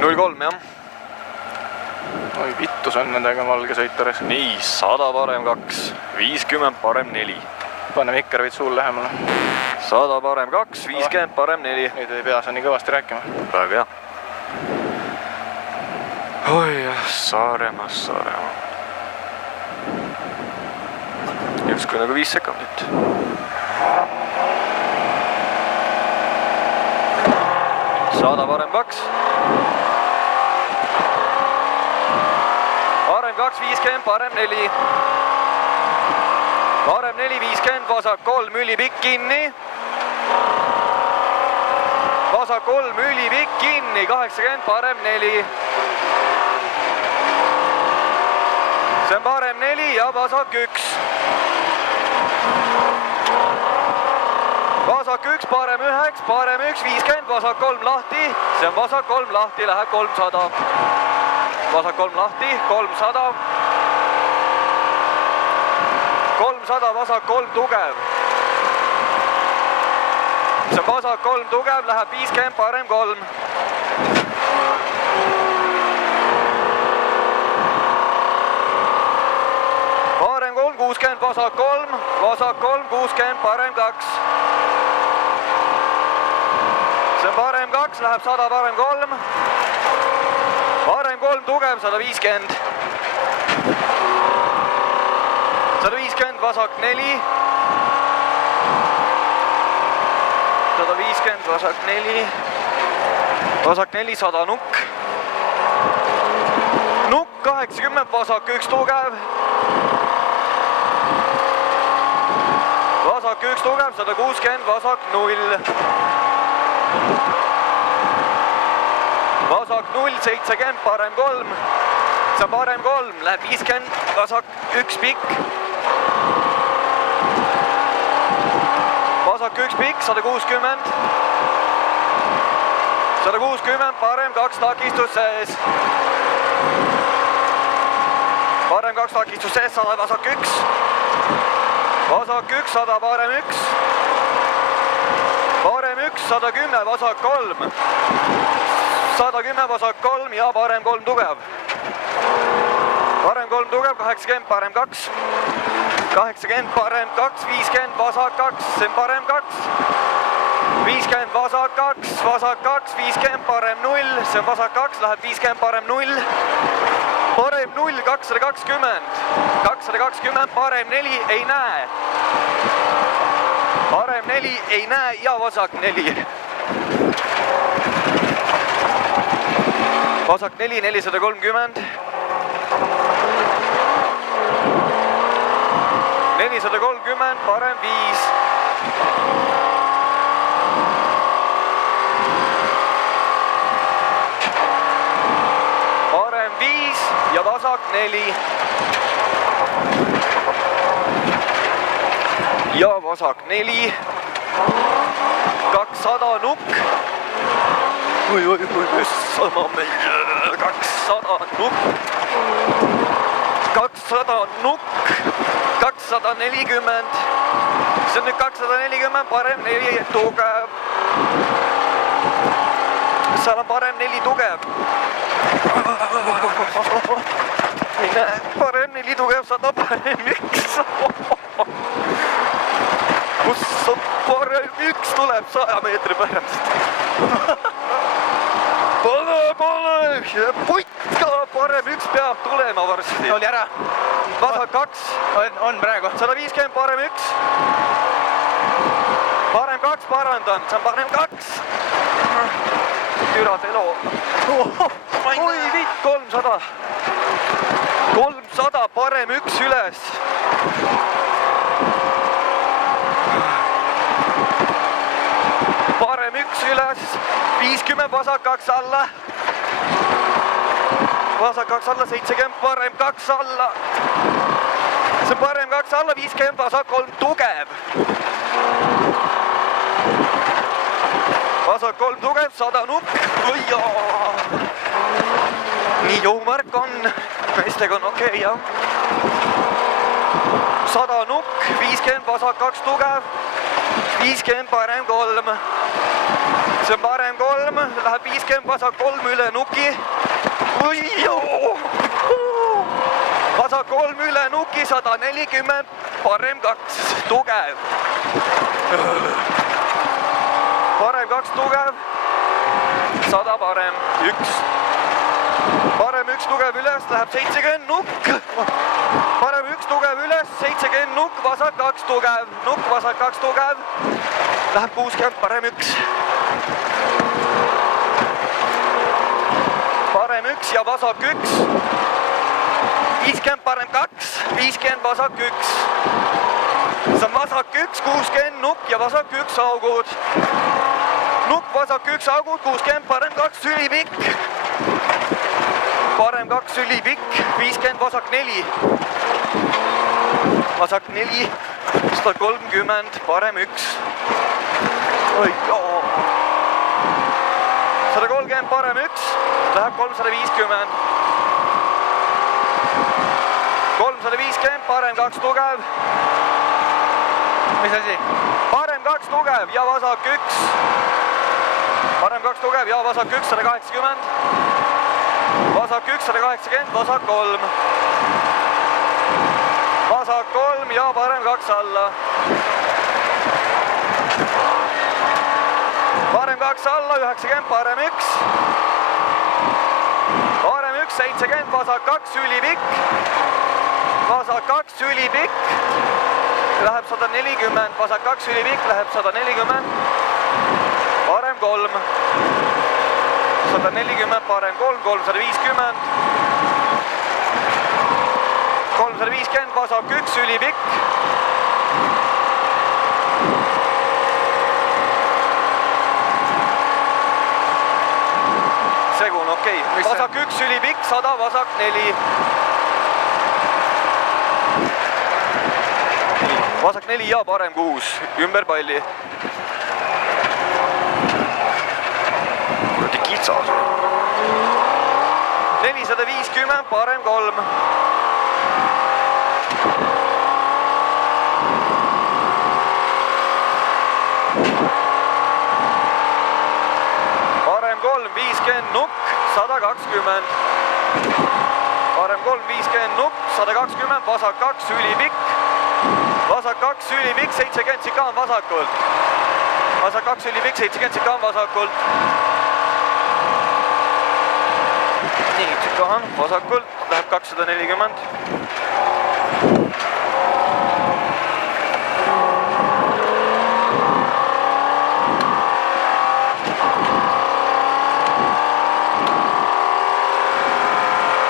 0,3 jah. Oi vittus on nendega valge sõitures. Nii, 100 parem 2, 50 parem 4. Pane mikker veid suul lähemale. 100 parem 2, 50 parem 4. Nüüd ei pea sa nii kõvasti rääkima. Väga hea. Oi jah, Saaremaa. Justkui nagu 5 sekundit. Saada parem 2. Parem 2, 50, parem 4. Parem 4, 50, vasak 3, ülipikk kinni. Vasak 3, ülipikk kinni, 80, parem 4. See on parem 4 ja vasak 1. Vasak 1, parem 9, parem 1, 50, vasak 3 lahti. See on vasak 3 lahti, läheb 300. Vasak 3 lahti, 300. 300, vasak 3 tugev. See on vasak 3 tugev, läheb 50, parem 3. Parem 3, 60, vasak 3, 60, parem 2. See on parem 2, läheb 100, parem 3. Parem 3 tugev, 150. 150, vasak 4. 150, vasak 4. Vasak 4, 100 nukk. Nukk 80, vasak 1 tugev. Vasak 1 tugev, 160, vasak 0. Vasak 0, 70, parem 3. See on parem 3, läheb 50, vasak 1 pikk. Vasak 1 pikk, 160. 160, parem 2 takistus sees. Parem 2 takistus sees, 100, vasak 1. Vasak 1, 100, parem 1. Parem 1, 110, vasak 3. 110, vasak 3 ja parem 3 tugev. Parem 3 tugev, 80, parem 2. 80, parem 2, 50, vasak 2, see on parem 2. 50, vasak 2, 50, parem 0, see on vasak 2, läheb 50, parem 0. Parem 0, 220. 220, parem 4, ei näe. Parem 4, ei näe ja vasak 4. Vasak 4, 430. 430, parem 5. Parem 5 ja vasak 4. Ja vasak 4. 200 nukk. Oi, sama meie. 200 nukk. 200 nukk. 240. See on nüüd 240, parem 4 tugev. Seal on parem 4 tugev. Ei näe, parem 4 tugev, 100 parem 1. Kus parem 1 tuleb 100 meetri pärast. Pane, putka, parem 1 peab tulema varsti. Oli ära. Vasak 2. On praegu. 150, parem 1. Parem 2 parandan, see on parem 2. Türas elu. Oi vitt, 300. 300, parem 1 üles. Parem 1 üles. 50, vasak 2 alla. Vasak 2 alla, 70, parem 2 alla. See on parem 2 alla, 50, vasak 3 tugev. Vasak 3 tugev, 100 nukk. Nii jõumärk on. Meestega on okei, jah. 100 nukk, 50, vasak 2 tugev. 50, parem 3. see on parem 3, läheb 50, vasak 3 üle nuki. Vasak 3 üle nuki, 140, parem 2, tugev. Parem 2, tugev, 100 parem, 1. Parem 1 tugev üles, läheb 70, nukk. Parem 1 tugev üles, 70, nukk, vasak 2 tugev, nukk, vasak 2 tugev. Läheb 60, parem 1. Parem 1 ja vasak 1. 50, parem 2, 50, vasak 1. See on vasak 1, 60, nukk ja vasak 1 augud. Nukk, vasak 1 augud, 60, parem 2, sülipikk. Parem 2, sülipikk, 50, vasak 4. Vasak 4, 130, parem 1. Oi, joo. 130, parem 1, läheb 350. 350, parem 2 tugev. Mis asi? Parem 2 tugev ja vasak 1. Parem 2 tugev ja vasak 1, 180. Vasak 1, 180, vasak 3. Vasak 3 ja parem 2 alla. Parem 2 alla, 90, parem 1. Parem 1, 70, vasak 2, sülipikk. Vasak 2, sülipikk. Läheb 140, vasak 2, sülipikk, läheb 140. Parem 3. 140, parem 3, 350. 350, vasak 1, sülipikk. Segun, okei. Vasak 1, sülipikk, 100, vasak 4. Vasak 4 ja parem 6, ümber palli. Kuradi kitsas. 450, parem 3. Parem 3, 50, nukk, 120. Parem 3, 50, nukk, 120, vasak 2, sülipikk. Vasak 2, sülipikk, 70 sikaan vasakult. Vasak 2, sülipikk, 70 sikaan vasakult. Nii, sikaan vasakult, läheb 240.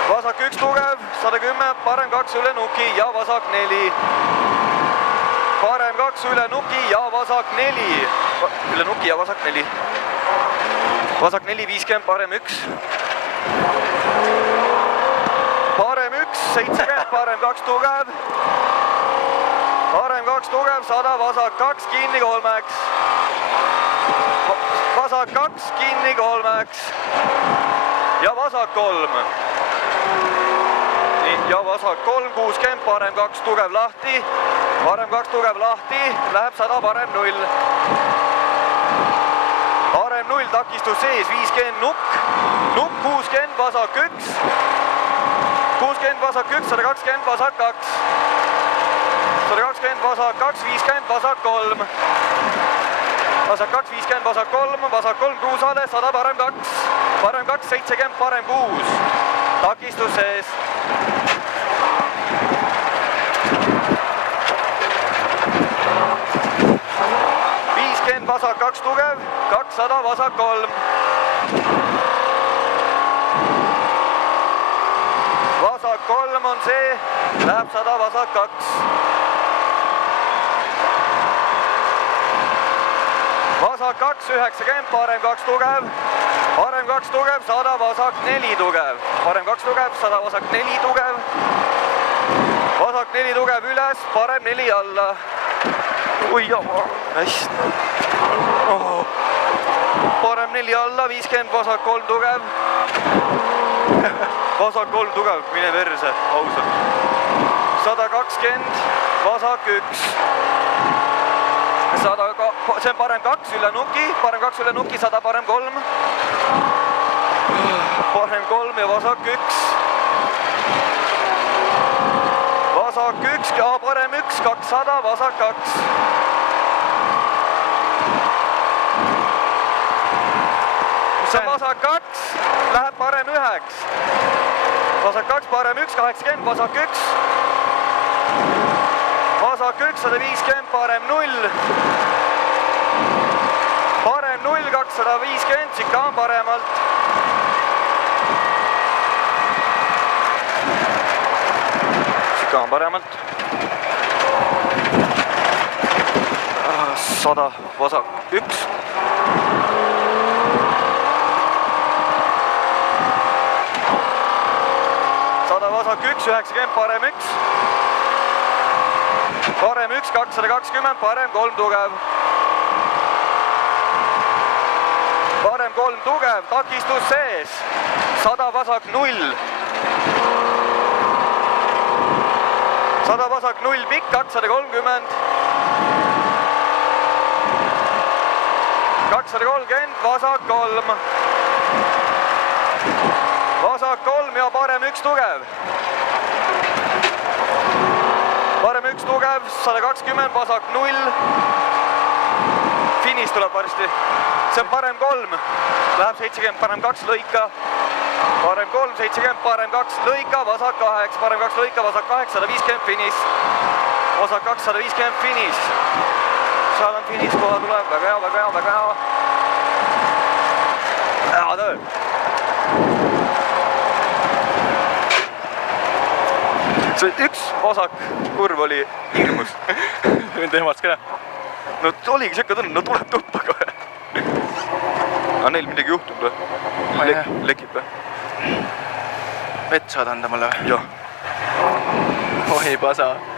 Vasak 1 tugev, 110, parem 2 üle nuki ja vasak 4. Parem 2 üle nuki ja vasak 4. Üle nuki ja vasak 4. Vasak 4, 50, parem 1. Parem 1, 70, parem 2 tugev. Parem 2 tugev, 100, vasak 2, kinni 3. Vasak 2, kinni 3. Ja vasak 3. Ja vasak 3, 60, parem 2 tugev lahti. Parem 2 tugev lahti, läheb 100, parem 0. Parem 0, takistus sees, 50, nukk. Nukk, 60, vasak 1. 60, vasak 1, 120, vasak 2. 120, vasak 2, 50, vasak 3. Vasak 2, 50, vasak 3, vasak 3, kruusale, 100, parem 2. Parem 2, 70, parem 6. Takistus sees. Vasak 2 tugev, 200, vasak 3. Vasak 3 on see, läheb 100, vasak 2. Vasak 2, 90, parem 2 tugev. Parem 2 tugev, 100, vasak 4 tugev. Parem 2 tugev, 100, vasak 4 tugev. Vasak 4 tugev üles, parem 4 alla. Oi, hästi. Oh. Parem 4 alla, 50, vasak 3 tugev. Vasak 3 tugev, mine verse, ausalt. 120, vasak 1. 100, see on parem 2 üle nuki, 100 parem 3. Parem 3 ja vasak 1. Vasak 1 ja parem 1, 200, vasak 2. See on vasak 2, läheb parem 1. Vasak 2, parem 1, 80, vasak 1. Vasak 1, 150, parem 0. Parem 0, 250, sikaan paremalt. Sikaan paremalt. 100, vasak 1. Vasak 1, 90, parem 1. Parem 1, 220, parem 3 tugev. Parem 3 tugev, takistus sees. 100 vasak 0. 100 vasak 0 pikk, 230. 230, vasak 3. Vasak 3 ja parem 1 tugev. Parem 1 tugev, 120, vasak 0. Finiš tuleb varsti. See on parem 3. Läheb 70, parem 2 lõika. Parem 3, 70, parem 2 lõika, vasak 8. Parem 2 lõika, vasak 8, 150 finiš. Vasak 2, 150 finiš. Seal on finiš, koha tuleb. Väga hea, väga hea, väga hea. Hea töö. See üks vasak kurv oli hirmus. Temast ka. No oligi siuke tunne, no tuleb tuppa kohe. Aga neil midagi juhtub või? Lekib või? Vett saad anda mulle või? Jah. Oi, pasa.